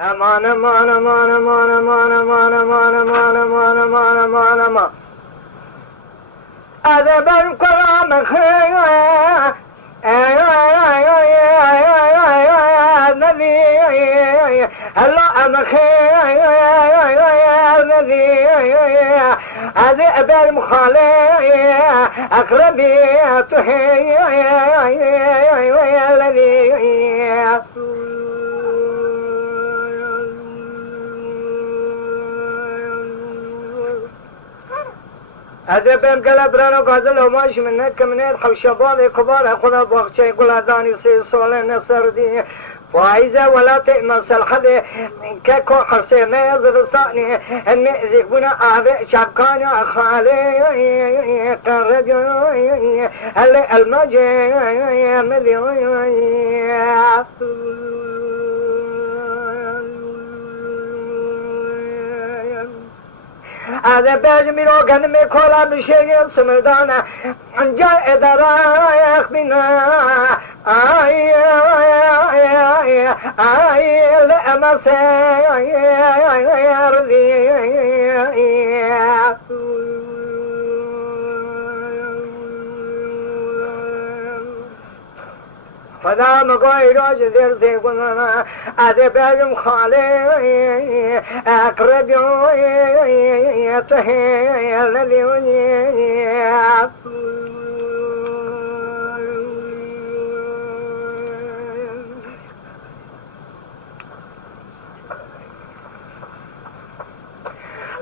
امان امان امان امان امان امان امان امان امان امان امان امان ادب القرآن خير النبي هلا انا خير النبي ادب المخالي اقربي تحيي الذي هذا بهم قلب رانا غزل وماش منك كمنات خو شباب كبار خدا باغچه گل دانی سي سول نصر دي فايزه ولا تئمس الحد ككو حسين زرستاني ان زيبنا ابي شبكان خالي قرب هل المجي هذا باج میرو گن می کولا بشه سمردانه انجا ادراخ بنا آی لامس يرضي فدا مقوي روج دير سيقولنا ادي باجم خالي اقرب يتهي الذي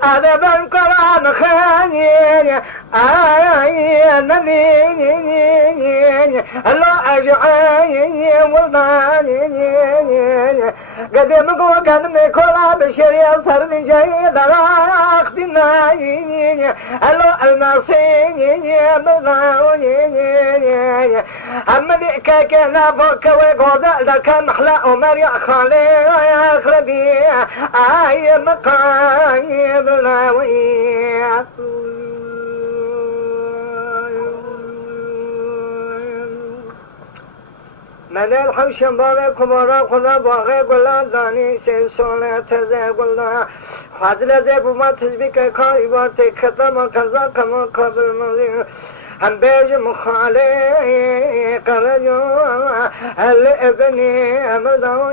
هذا بالقرآن خير النبي الله أجعي والله قدم قوقن مكولا بشريا صار جاي دراخ بناي الله المصيني بلاوني أمدي كنا فوق وقوضة لك محلا عمر يا خالي يا خربي آي مقاي بلاوي من الحوشم باغي كبارا خدا باغي قلا داني سي سولة تزي قلا فضل زي بما تزبيك كاري بارتي ختم كذا كما قبل مزير هم بيج مخالي قرجو هل ابني امدو